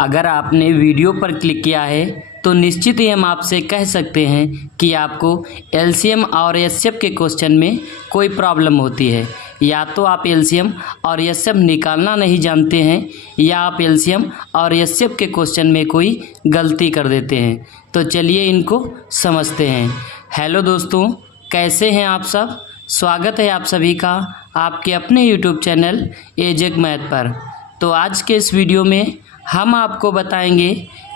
अगर आपने वीडियो पर क्लिक किया है तो निश्चित ही हम आपसे कह सकते हैं कि आपको एलसीएम और एचसीएफ के क्वेश्चन में कोई प्रॉब्लम होती है। या तो आप एलसीएम और एचसीएफ निकालना नहीं जानते हैं या आप एलसीएम और एचसीएफ के क्वेश्चन में कोई गलती कर देते हैं। तो चलिए इनको समझते हैं। हेलो दोस्तों, कैसे हैं आप सब। स्वागत है आप सभी का आपके अपने यूट्यूब चैनल एजेक मैथ पर। तो आज के इस वीडियो में हम आपको बताएंगे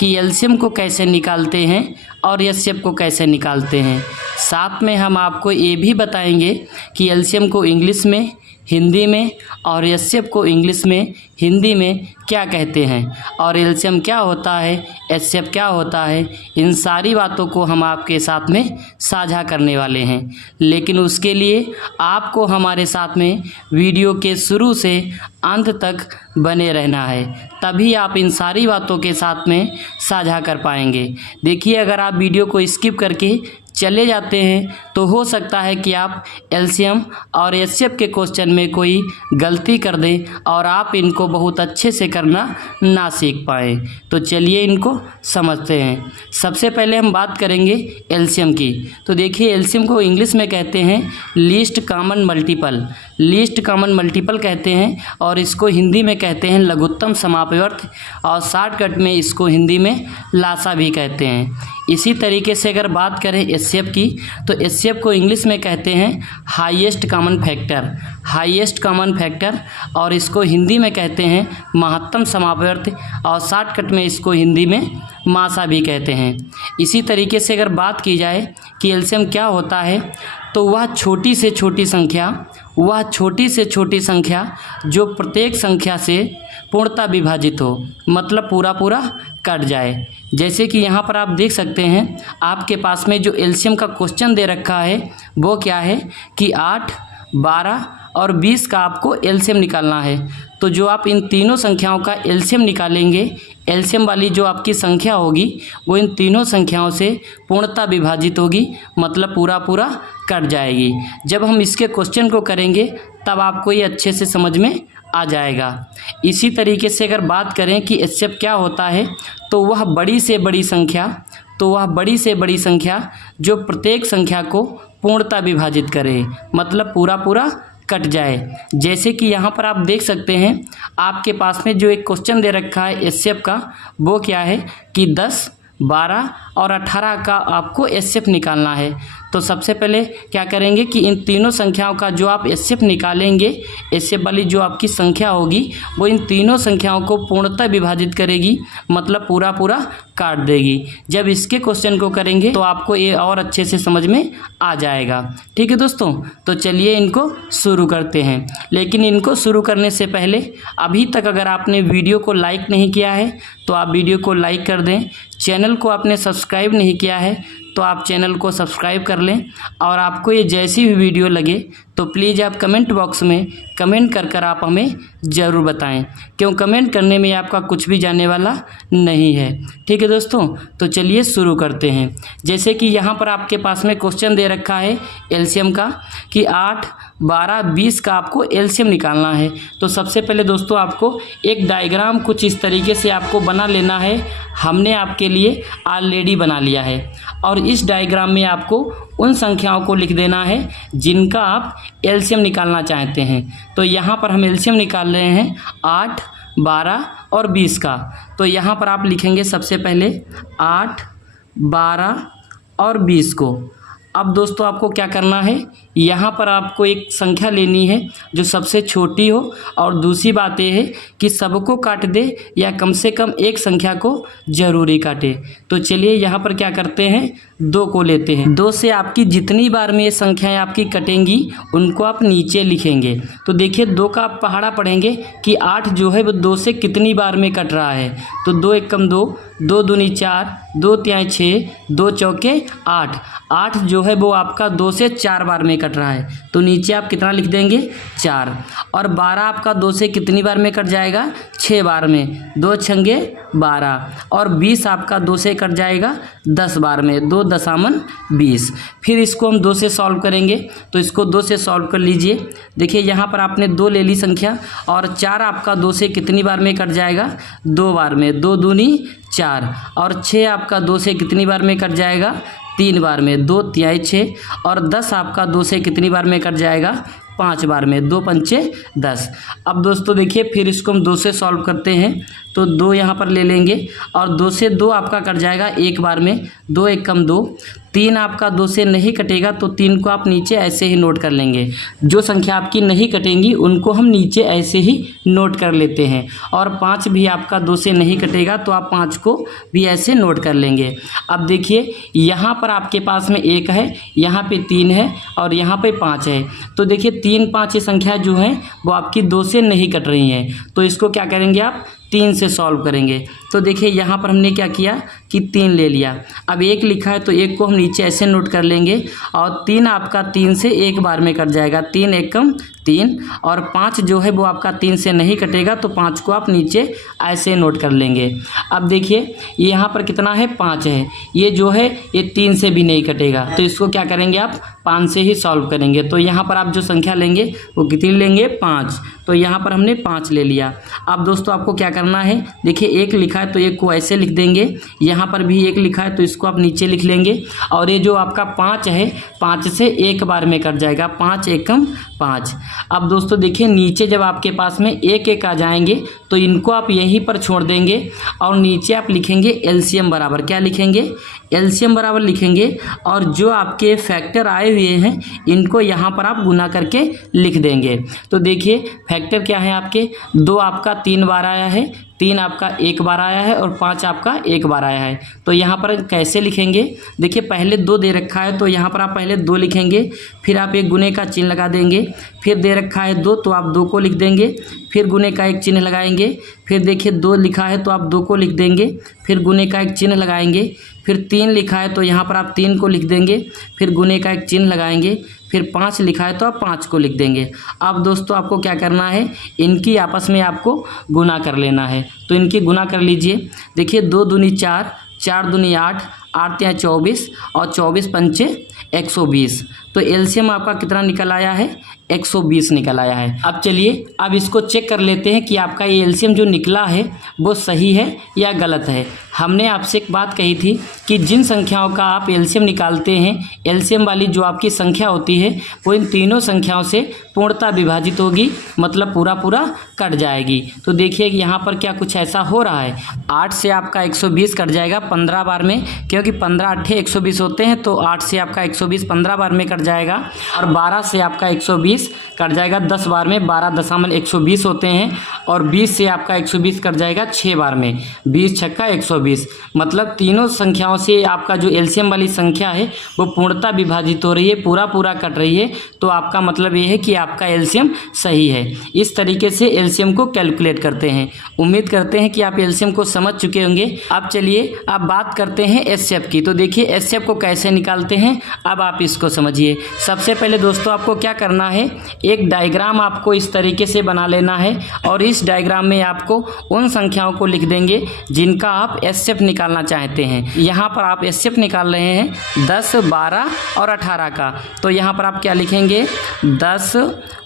कि एलसीएम को कैसे निकालते हैं और एचसीएफ को कैसे निकालते हैं। साथ में हम आपको ये भी बताएंगे कि एलसीएम को इंग्लिश में, हिंदी में और एचसीएफ को इंग्लिश में, हिंदी में क्या कहते हैं और एलसीएम क्या होता है, एचसीएफ क्या होता है। इन सारी बातों को हम आपके साथ में साझा करने वाले हैं। लेकिन उसके लिए आपको हमारे साथ में वीडियो के शुरू से अंत तक बने रहना है, तभी आप इन सारी बातों के साथ में साझा कर पाएंगे। देखिए, अगर आप वीडियो को स्किप करके चले जाते हैं तो हो सकता है कि आप एलसीएम और एचसीएफ के क्वेश्चन में कोई गलती कर दें और आप इनको बहुत अच्छे से करना ना सीख पाएँ। तो चलिए इनको समझते हैं। सबसे पहले हम बात करेंगे एलसीएम की। तो देखिए, एलसीएम को इंग्लिश में कहते हैं least common multiple, least common multiple कहते हैं और इसको हिंदी में कहते हैं लघुत्तम समापवर्त और शॉर्टकट में इसको हिंदी में लासा भी कहते हैं। इसी तरीके से अगर बात करें एचसीएफ की, तो एचसीएफ को इंग्लिश में कहते हैं highest common factor, highest common factor और इसको हिंदी में कहते हैं महत्तम समापवर्त और शॉर्टकट में इसको हिंदी में मासा भी कहते हैं। इसी तरीके से अगर बात की जाए कि एलसीएम क्या होता है, तो वह छोटी से छोटी संख्या, वह छोटी से छोटी संख्या जो प्रत्येक संख्या से पूर्णतः विभाजित हो, मतलब पूरा पूरा कट जाए। जैसे कि यहाँ पर आप देख सकते हैं, आपके पास में जो एलसीएम का क्वेश्चन दे रखा है वो क्या है कि 8, 12 और 20 का आपको एलसीएम निकालना है। तो जो आप इन तीनों संख्याओं का एलसीएम निकालेंगे, एलसीएम वाली जो आपकी संख्या होगी वो इन तीनों संख्याओं से पूर्णतः विभाजित होगी, मतलब पूरा पूरा कट जाएगी। जब हम इसके क्वेश्चन को करेंगे तब आपको ये अच्छे से समझ में आ जाएगा। इसी तरीके से अगर बात करें कि एचसीएफ क्या होता है, तो वह बड़ी से बड़ी संख्या, तो वह बड़ी से बड़ी संख्या जो प्रत्येक संख्या को पूर्णतः विभाजित करे, मतलब पूरा पूरा कट जाए। जैसे कि यहाँ पर आप देख सकते हैं, आपके पास में जो एक क्वेश्चन दे रखा है एचसीएफ का, वो क्या है कि 10, 12 और 18 का आपको एचसीएफ निकालना है। तो सबसे पहले क्या करेंगे कि इन तीनों संख्याओं का जो आप एचसीएफ निकालेंगे, एचसीएफ वाली जो आपकी संख्या होगी वो इन तीनों संख्याओं को पूर्णतः विभाजित करेगी, मतलब पूरा पूरा काट देगी। जब इसके क्वेश्चन को करेंगे तो आपको ये और अच्छे से समझ में आ जाएगा। ठीक है दोस्तों, तो चलिए इनको शुरू करते हैं। लेकिन इनको शुरू करने से पहले अभी तक अगर आपने वीडियो को लाइक नहीं किया है तो आप वीडियो को लाइक कर दें। चैनल को आपने सब्सक्राइब नहीं किया है तो आप चैनल को सब्सक्राइब कर लें। और आपको ये जैसी भी वीडियो लगे तो प्लीज़ आप कमेंट बॉक्स में कमेंट कर आप हमें ज़रूर बताएं, क्यों कमेंट करने में आपका कुछ भी जाने वाला नहीं है। ठीक है दोस्तों, तो चलिए शुरू करते हैं। जैसे कि यहाँ पर आपके पास में क्वेश्चन दे रखा है एलसीएम का कि 8, 12, 20 का आपको एलसीएम निकालना है। तो सबसे पहले दोस्तों आपको एक डायग्राम कुछ इस तरीके से आपको बना लेना है। हमने आपके लिए ऑलरेडी बना लिया है और इस डायग्राम में आपको उन संख्याओं को लिख देना है जिनका आप एलसीएम निकालना चाहते हैं। तो यहाँ पर हम एलसीएम निकाल रहे हैं 8, 12 और 20 का। तो यहाँ पर आप लिखेंगे सबसे पहले 8, 12 और 20 को। अब दोस्तों आपको क्या करना है, यहाँ पर आपको एक संख्या लेनी है जो सबसे छोटी हो और दूसरी बात यह है कि सबको काट दे या कम से कम एक संख्या को जरूरी काटे। तो चलिए यहाँ पर क्या करते हैं, 2 को लेते हैं। 2 से आपकी जितनी बार में ये संख्याएं आपकी कटेंगी उनको आप नीचे लिखेंगे। तो देखिए 2 का आप पहाड़ा पढ़ेंगे कि 8 जो है वो 2 से कितनी बार में कट रहा है। तो 2 एकम 2, 2 दूनी 4, 2 तिहाई 6, 2 चौके 8, 8 जो है वो आपका 2 से 4 बार में कट रहा है, तो नीचे आप कितना लिख देंगे 4। और 12 आपका 2 से कितनी बार में कट जाएगा 6 बार में, 2 छंगे 12। और 20 आपका 2 से कट जाएगा 10 बार में, 2 दशामन 20। फिर इसको हम 2 से सॉल्व करेंगे, तो इसको 2 से सॉल्व कर लीजिए। देखिए यहाँ पर आपने 2 ले ली संख्या, और 4 आपका 2 से कितनी बार में कट जाएगा 2 बार में, 2 दूनी 4। और 6 आपका 2 से कितनी बार में कट जाएगा 3 बार में, 2 तिहाई 6। और 10 आपका 2 से कितनी बार में कट जाएगा 5 बार में, 2 पंचे 10। अब दोस्तों देखिए फिर इसको हम 2 से सॉल्व करते हैं, तो 2 यहाँ पर ले लेंगे, और 2 से 2 आपका कट जाएगा 1 बार में, 2 एकम 2। 3 आपका 2 से नहीं कटेगा, तो 3 को आप नीचे ऐसे ही नोट कर लेंगे। जो संख्या आपकी नहीं कटेंगी उनको हम नीचे ऐसे ही नोट कर लेते हैं। और 5 भी आपका 2 से नहीं कटेगा, तो आप 5 को भी ऐसे नोट कर लेंगे। अब देखिए यहाँ पर आपके पास में 1 है, यहाँ पे 3 है, और यहाँ पे 5 है। तो देखिए 3, 5 ये संख्या जो है वो आपकी 2 से नहीं कट रही हैं, तो इसको क्या करेंगे आप 3 से सॉल्व करेंगे। तो देखिए यहाँ पर हमने क्या किया कि 3 ले लिया। अब 1 लिखा है, तो 1 को हम नीचे ऐसे नोट कर लेंगे, और 3 आपका 3 से 1 बार में कट जाएगा, 3 एकम 3। और 5 जो है वो आपका 3 से नहीं कटेगा, तो 5 को आप नीचे ऐसे नोट कर लेंगे। अब देखिए यहाँ पर कितना है 5 है, ये जो है ये 3 से भी नहीं कटेगा, तो इसको क्या करेंगे आप 5 से ही सॉल्व करेंगे। तो यहाँ पर आप जो संख्या लेंगे वो कितनी लेंगे 5, तो यहाँ पर हमने 5 ले लिया। अब दोस्तों आपको क्या करना है, देखिए 1 लिखा है तो 1 को ऐसे लिख देंगे, यहाँ पर भी 1 लिखा है तो इसको आप नीचे लिख लेंगे। और ये जो आपका 5 है 5 से 1 बार में कट जाएगा, 5 एकम 5। अब दोस्तों देखिए नीचे जब आपके पास में 1 1 आ जाएंगे तो इनको आप यहीं पर छोड़ देंगे, और नीचे आप लिखेंगे एलसीएम बराबर, क्या लिखेंगे एलसीएम बराबर लिखेंगे। और जो आपके फैक्टर आए हुए हैं इनको यहाँ पर आप गुना करके लिख देंगे। तो देखिए फैक्टर क्या है आपके, 2 आपका 3 बार आया है, 3 आपका 1 बार आया है, और 5 आपका 1 बार आया है। तो यहाँ पर कैसे लिखेंगे, देखिए पहले 2 दे रखा है, तो यहाँ पर आप पहले 2 लिखेंगे, फिर आप एक गुने का चिन्ह लगा देंगे। फिर दे रखा है 2, तो आप 2 को लिख देंगे, फिर गुने का एक चिन्ह लगाएंगे। फिर देखिए 2 लिखा है तो आप 2 को लिख देंगे, फिर गुने का एक चिन्ह लगाएंगे। फिर 3 लिखा है तो यहाँ पर आप 3 को लिख देंगे, फिर गुने का एक चिन्ह लगाएंगे। फिर 5 लिखा है तो आप 5 को लिख देंगे। अब दोस्तों आपको क्या करना है, इनकी आपस में आपको गुना कर लेना है, तो इनकी गुना कर लीजिए। देखिए 2 दूनी 4, 4 दूनी 8, 8 तिहाई 24, और 24 पंचे 120। तो एलसीएम आपका कितना निकल आया है 120 निकल आया है। अब चलिए अब इसको चेक कर लेते हैं कि आपका ये एलसीएम जो निकला है वो सही है या गलत है। हमने आपसे एक बात कही थी कि जिन संख्याओं का आप एलसीएम निकालते हैं, एलसीएम वाली जो आपकी संख्या होती है वो इन तीनों संख्याओं से पूर्णतः विभाजित होगी, मतलब पूरा पूरा कट जाएगी। तो देखिए यहाँ पर क्या कुछ ऐसा हो रहा है, 8 से आपका 120 कट जाएगा 15 बार में, क्योंकि 15 8 120 होते हैं, तो 8 से आपका 120 15 बार में कट जाएगा। और 12 से आपका 120 कट जाएगा 10 बार में, 12.120 होते हैं। और 20 से आपका 120 कट जाएगा 6 बार में, 20 छक्का 120। मतलब तीनों संख्याओं से आपका जो एलसीएम वाली संख्या है वो पूर्णतः विभाजित हो रही है, पूरा पूरा कट रही है। तो आपका मतलब ये है कि आपका एलसीएम सही है। इस तरीके से एलसीएम को कैलकुलेट करते हैं। उम्मीद करते हैं कि आप एलसीएम को समझ चुके होंगे। अब चलिए अब बात करते हैं एचसीएफ की। तो देखिए एचसीएफ को कैसे निकालते हैं, अब आप इसको समझिए। सबसे पहले दोस्तों आपको क्या करना है, एक डायग्राम आपको इस तरीके से बना लेना है, और इस डायग्राम में आपको उन संख्याओं को लिख देंगे जिनका आप एचसीएफ निकालना चाहते हैं। यहाँ पर आप एचसीएफ निकाल रहे हैं 10, 12 और 18 का। तो यहाँ पर आप क्या लिखेंगे 10,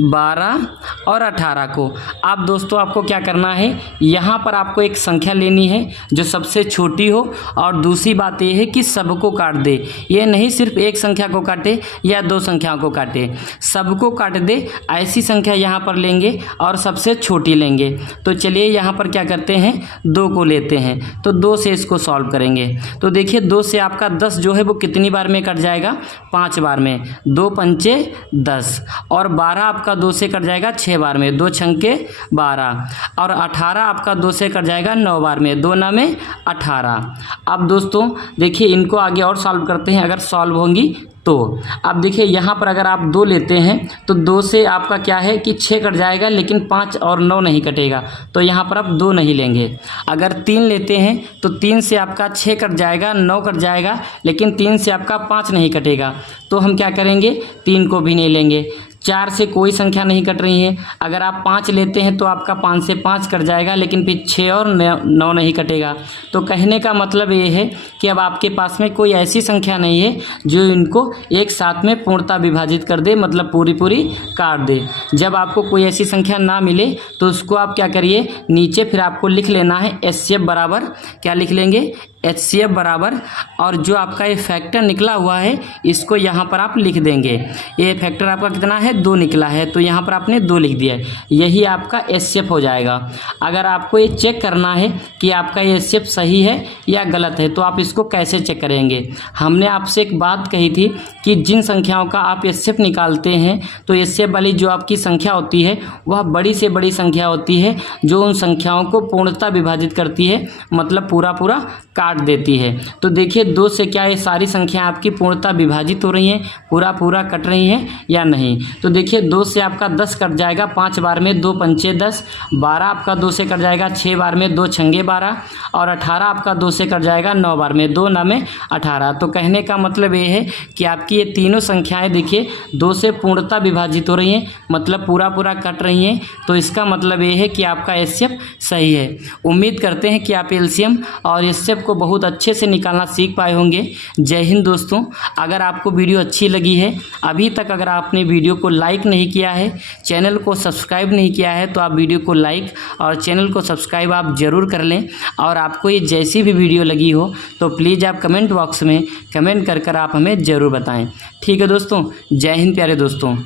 12 और 18 को। अब दोस्तों आपको क्या करना है, यहाँ पर आपको एक संख्या लेनी है जो सबसे छोटी हो, और दूसरी बात यह है कि सबको काट दे। ये नहीं सिर्फ एक संख्या को काटे या 2 संख्याओं को काटे, सबको काट दे। ऐसी संख्या यहाँ पर लेंगे और सबसे छोटी लेंगे। तो चलिए यहाँ पर क्या करते हैं, 2 को लेते हैं, तो 2 से इसको सॉल्व करेंगे। तो देखिए 2 से आपका 10 जो है वो कितनी बार में कट जाएगा 5 बार में, 2 पंचे 10। और 12 आपका 2 से कट जाएगा 6 बार में, 2 छंके 12। और 18 आपका 2 से कट जाएगा 9 बार में, 2 9 में 18। अब दोस्तों देखिए इनको आगे और सॉल्व करते हैं, अगर सॉल्व होंगी तो। अब देखिए यहाँ पर अगर आप 2 लेते हैं तो 2 से आपका क्या है कि 6 कट जाएगा, लेकिन 5 और 9 नहीं कटेगा, तो यहाँ पर आप 2 नहीं लेंगे। अगर 3 लेते हैं तो 3 से आपका 6 कट जाएगा, 9 कट जाएगा, लेकिन 3 से आपका 5 नहीं कटेगा, तो हम क्या करेंगे, 3 को भी नहीं लेंगे। 4 से कोई संख्या नहीं कट रही है, अगर आप 5 लेते हैं तो आपका 5 से 5 कट जाएगा, लेकिन फिर 6 और 9 नहीं कटेगा। तो कहने का मतलब ये है कि अब आपके पास में कोई ऐसी संख्या नहीं है जो इनको एक साथ में पूर्णतः विभाजित कर दे, मतलब पूरी पूरी काट दे। जब आपको कोई ऐसी संख्या ना मिले तो उसको आप क्या करिए, नीचे फिर आपको लिख लेना है HCF बराबर, क्या लिख लेंगे, HCF बराबर, और जो आपका ये फैक्टर निकला हुआ है इसको यहाँ पर आप लिख देंगे। ये फैक्टर आपका कितना है, 2 निकला है, तो यहाँ पर आपने 2 लिख दिया है, यही आपका HCF हो जाएगा। अगर आपको ये चेक करना है कि आपका ये HCF सही है या गलत है, तो आप इसको कैसे चेक करेंगे। हमने आपसे एक बात कही थी कि जिन संख्याओं का आप HCF निकालते हैं तो HCF वाली जो आपकी संख्या होती है वह बड़ी से बड़ी संख्या होती है, जो उन संख्याओं को पूर्णतः विभाजित करती है, मतलब पूरा पूरा काट देती है। तो देखिए 2 से क्या ये सारी संख्या आपकी पूर्णतः विभाजित हो रही हैं, पूरा पूरा कट रही हैं या नहीं। तो देखिए 2 से आपका 10 कट जाएगा 5 बार में, 2 पंचे 10, 12 आपका 2 से कट जाएगा 6 बार में, 2 छंगे 12, और 18 आपका 2 से कट जाएगा 9 बार में, 2 9 में 18। तो कहने का मतलब ये है कि आपकी ये तीनों संख्याएं देखिए 2 से पूर्णतः विभाजित हो रही हैं, मतलब पूरा पूरा कट रही हैं। तो इसका मतलब ये है कि आपका HCF सही है। उम्मीद करते हैं कि आप LCM और HCF को बहुत अच्छे से निकालना सीख पाए होंगे। जय हिंद दोस्तों। अगर आपको वीडियो अच्छी लगी है, अभी तक अगर आपने वीडियो को लाइक नहीं किया है, चैनल को सब्सक्राइब नहीं किया है, तो आप वीडियो को लाइक और चैनल को सब्सक्राइब आप ज़रूर कर लें। और आपको ये जैसी भी वीडियो लगी हो तो प्लीज़ आप कमेंट बॉक्स में कमेंट कर आप हमें ज़रूर बताएं। ठीक है दोस्तों, जय हिंद प्यारे दोस्तों।